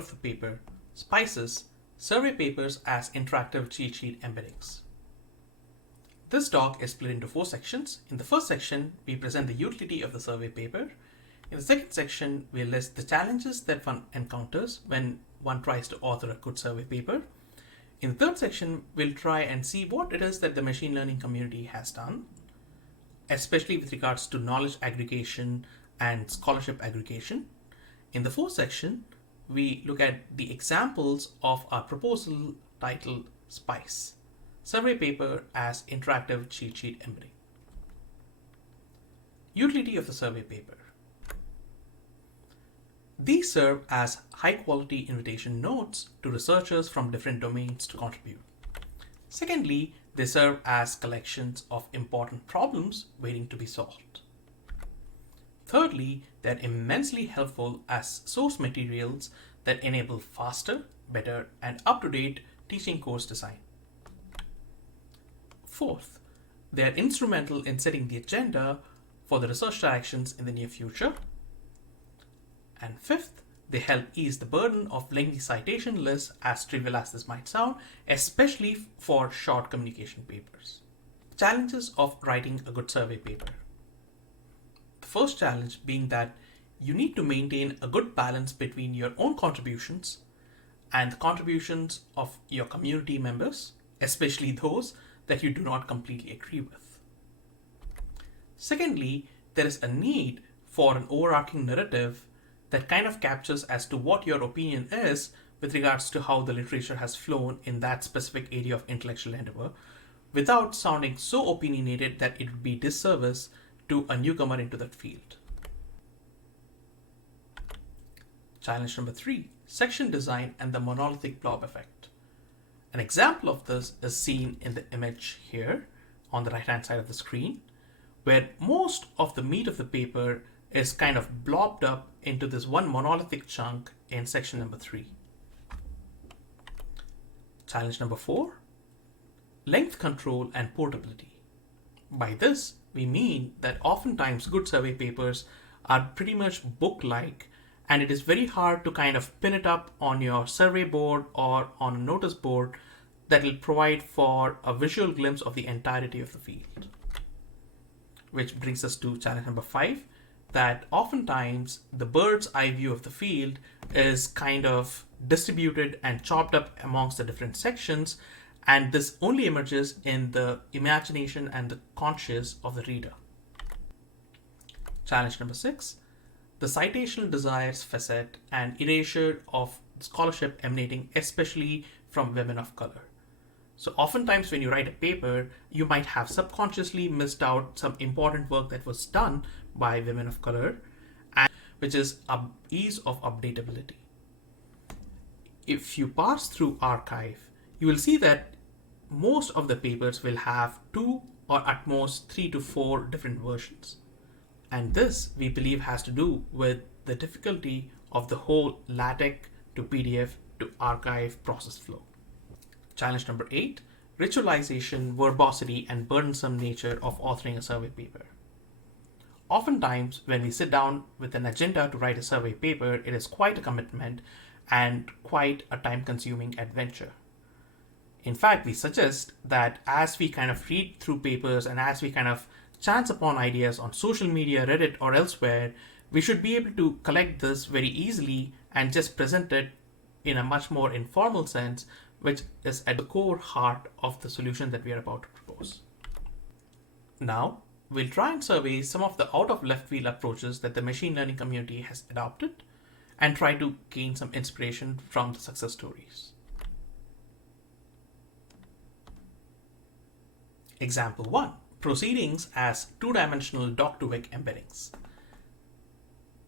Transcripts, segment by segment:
of the paper, Spices, Survey Papers as Interactive Cheat Sheet Embeddings. This talk is split into 4 sections. In the first section, we present the utility of the survey paper. In the second section, we list the challenges that one encounters when one tries to author a good survey paper. In the third section, we'll try and see what it is that the machine learning community has done, especially with regards to knowledge aggregation and scholarship aggregation. In the fourth section, we look at the examples of our proposal titled SPICE, Survey Paper as Interactive Cheat Sheet Embedding. Utility of the survey paper. These serve as high-quality invitation notes to researchers from different domains to contribute. Secondly, they serve as collections of important problems waiting to be solved. Thirdly, they're immensely helpful as source materials that enable faster, better, and up-to-date teaching course design. Fourth, they are instrumental in setting the agenda for the research directions in the near future. And fifth, they help ease the burden of lengthy citation lists, as trivial as this might sound, especially for short communication papers. Challenges of writing a good survey paper. The first challenge being that you need to maintain a good balance between your own contributions and the contributions of your community members, especially those that you do not completely agree with. Secondly, there is a need for an overarching narrative that kind of captures as to what your opinion is with regards to how the literature has flown in that specific area of intellectual endeavor, without sounding so opinionated that it would be disservice to a newcomer into that field. Challenge number 3, section design and the monolithic blob effect. An example of this is seen in the image here on the right-hand side of the screen, where most of the meat of the paper is kind of blobbed up into this one monolithic chunk in section number 3. Challenge number 4, length control and portability. By this, we mean that oftentimes good survey papers are pretty much book-like, and it is very hard to kind of pin it up on your survey board or on a notice board that will provide for a visual glimpse of the entirety of the field. Which brings us to challenge number 5, that oftentimes the bird's eye view of the field is kind of distributed and chopped up amongst the different sections, and this only emerges in the imagination and the conscious of the reader. Challenge number 6, the citational desires facet and erasure of scholarship emanating especially from women of color. So oftentimes when you write a paper, you might have subconsciously missed out some important work that was done by women of color, and which is ease of updatability. If you parse through archive, you will see that most of the papers will have 2 or at most 3 to 4 different versions. And this, we believe, has to do with the difficulty of the whole LaTeX to PDF to archive process flow. Challenge number 8, ritualization, verbosity, and burdensome nature of authoring a survey paper. Oftentimes, when we sit down with an agenda to write a survey paper, it is quite a commitment and quite a time-consuming adventure. In fact, we suggest that as we kind of read through papers and as we kind of chance upon ideas on social media, Reddit, or elsewhere, we should be able to collect this very easily and just present it in a much more informal sense, which is at the core heart of the solution that we are about to propose. Now, we'll try and survey some of the out of left field approaches that the machine learning community has adopted and try to gain some inspiration from the success stories. Example 1, proceedings as 2-dimensional doc-to-vec embeddings.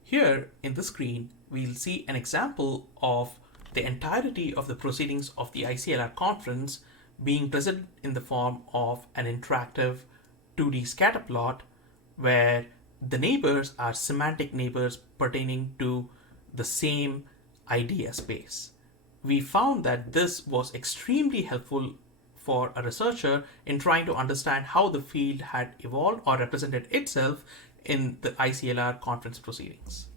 Here in the screen, we'll see an example of the entirety of the proceedings of the ICLR conference being presented in the form of an interactive 2D scatter plot where the neighbors are semantic neighbors pertaining to the same idea space. We found that this was extremely helpful for a researcher in trying to understand how the field had evolved or represented itself in the ICLR conference proceedings.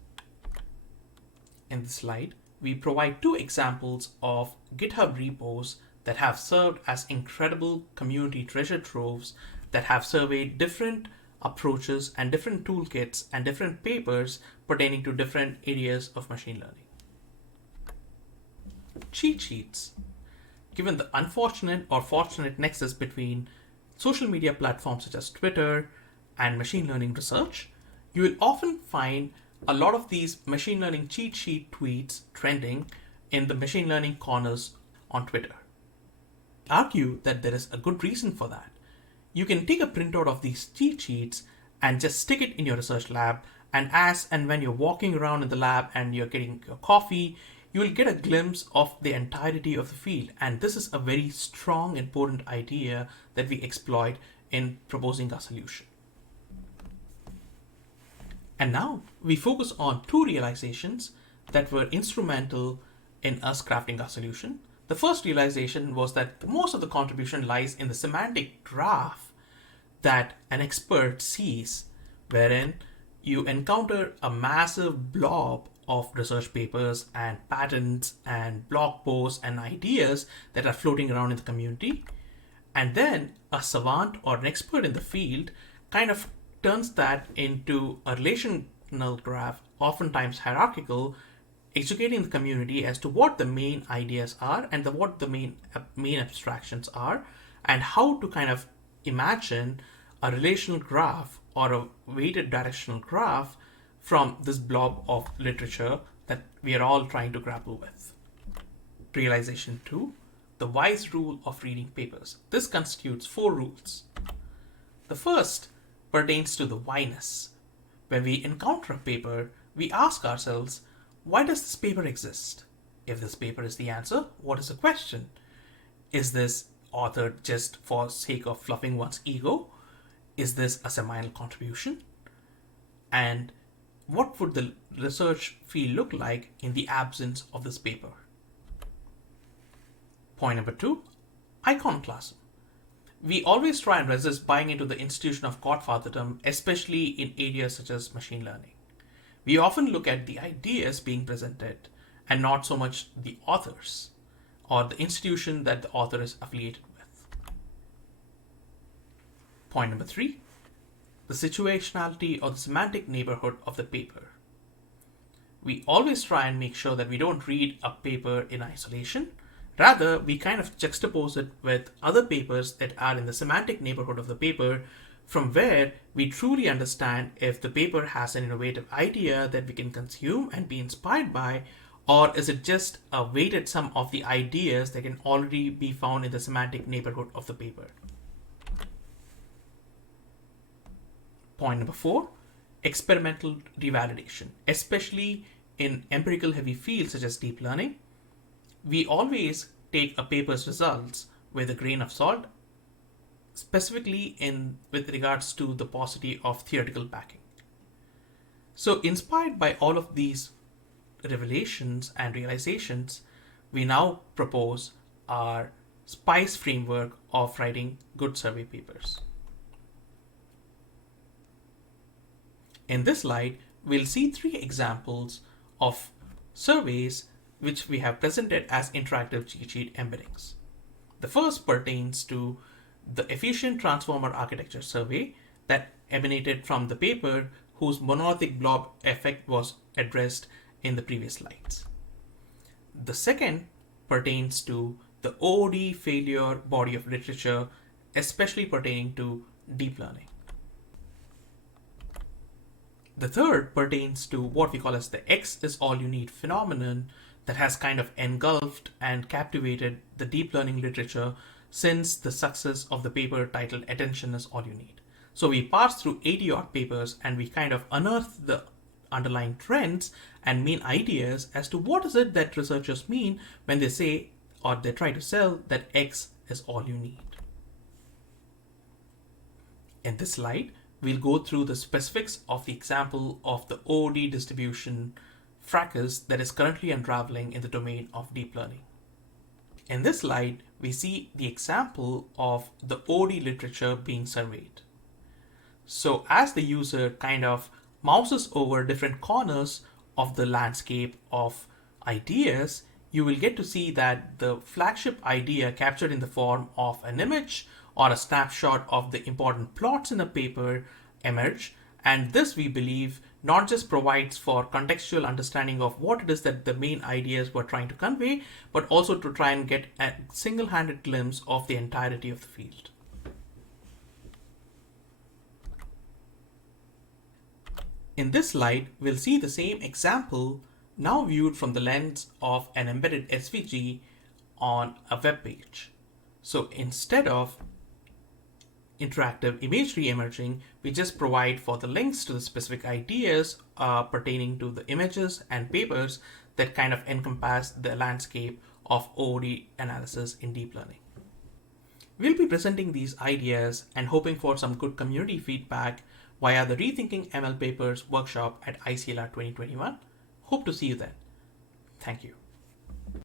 In this slide, we provide two examples of GitHub repos that have served as incredible community treasure troves that have surveyed different approaches and different toolkits and different papers pertaining to different areas of machine learning. Cheat sheets. Given the unfortunate or fortunate nexus between social media platforms such as Twitter and machine learning research, you will often find a lot of these machine learning cheat sheet tweets trending in the machine learning corners on Twitter. I argue that there is a good reason for that. You can take a printout of these cheat sheets and just stick it in your research lab, and as and when you're walking around in the lab and you're getting your coffee, you will get a glimpse of the entirety of the field. And this is a very strong, important idea that we exploit in proposing our solution. And now we focus on two realizations that were instrumental in us crafting our solution. The first realization was that most of the contribution lies in the semantic graph that an expert sees, wherein you encounter a massive blob of research papers and patents and blog posts and ideas that are floating around in the community. And then a savant or an expert in the field kind of turns that into a relational graph, oftentimes hierarchical, educating the community as to what the main ideas are and what the main abstractions are, and how to kind of imagine a relational graph or a weighted directional graph from this blob of literature that we are all trying to grapple with. Realization 2, the wise rule of reading papers. This constitutes 4 rules. The first pertains to the whyness. When we encounter a paper, we ask ourselves, why does this paper exist? If this paper is the answer, what is the question? Is this authored just for sake of fluffing one's ego? Is this a seminal contribution? And what would the research field look like in the absence of this paper? Point number 2, iconoclasm. We always try and resist buying into the institution of godfatherdom, especially in areas such as machine learning. We often look at the ideas being presented and not so much the authors or the institution that the author is affiliated with. Point number 3, the situationality or the semantic neighborhood of the paper. We always try and make sure that we don't read a paper in isolation. Rather, we kind of juxtapose it with other papers that are in the semantic neighborhood of the paper, from where we truly understand if the paper has an innovative idea that we can consume and be inspired by, or is it just a weighted sum of the ideas that can already be found in the semantic neighborhood of the paper. Point number 4, experimental revalidation. Especially in empirical heavy fields such as deep learning, we always take a paper's results with a grain of salt, specifically with regards to the paucity of theoretical backing. So inspired by all of these revelations and realizations, we now propose our SPICE framework of writing good survey papers. In this slide, we'll see 3 examples of surveys which we have presented as interactive cheat sheet embeddings. The first pertains to the efficient transformer architecture survey that emanated from the paper whose monolithic blob effect was addressed in the previous slides. The second pertains to the OOD failure body of literature, especially pertaining to deep learning. The third pertains to what we call as the X is all you need phenomenon that has kind of engulfed and captivated the deep learning literature since the success of the paper titled Attention is All You Need. So we pass through 80 odd papers and we kind of unearth the underlying trends and main ideas as to what is it that researchers mean when they say or they try to sell that X is all you need. In this slide, we'll go through the specifics of the example of the OOD distribution fracas that is currently unraveling in the domain of deep learning. In this slide, we see the example of the OOD literature being surveyed. So as the user kind of mouses over different corners of the landscape of ideas, you will get to see that the flagship idea captured in the form of an image or a snapshot of the important plots in a paper emerge. And this, we believe, not just provides for contextual understanding of what it is that the main ideas were trying to convey, but also to try and get a single-handed glimpse of the entirety of the field. In this slide, we'll see the same example now viewed from the lens of an embedded SVG on a web page. So instead of interactive imagery emerging, we just provide for the links to the specific ideas pertaining to the images and papers that kind of encompass the landscape of OOD analysis in deep learning. We'll be presenting these ideas and hoping for some good community feedback via the Rethinking ML Papers workshop at ICLR 2021. Hope to see you then. Thank you.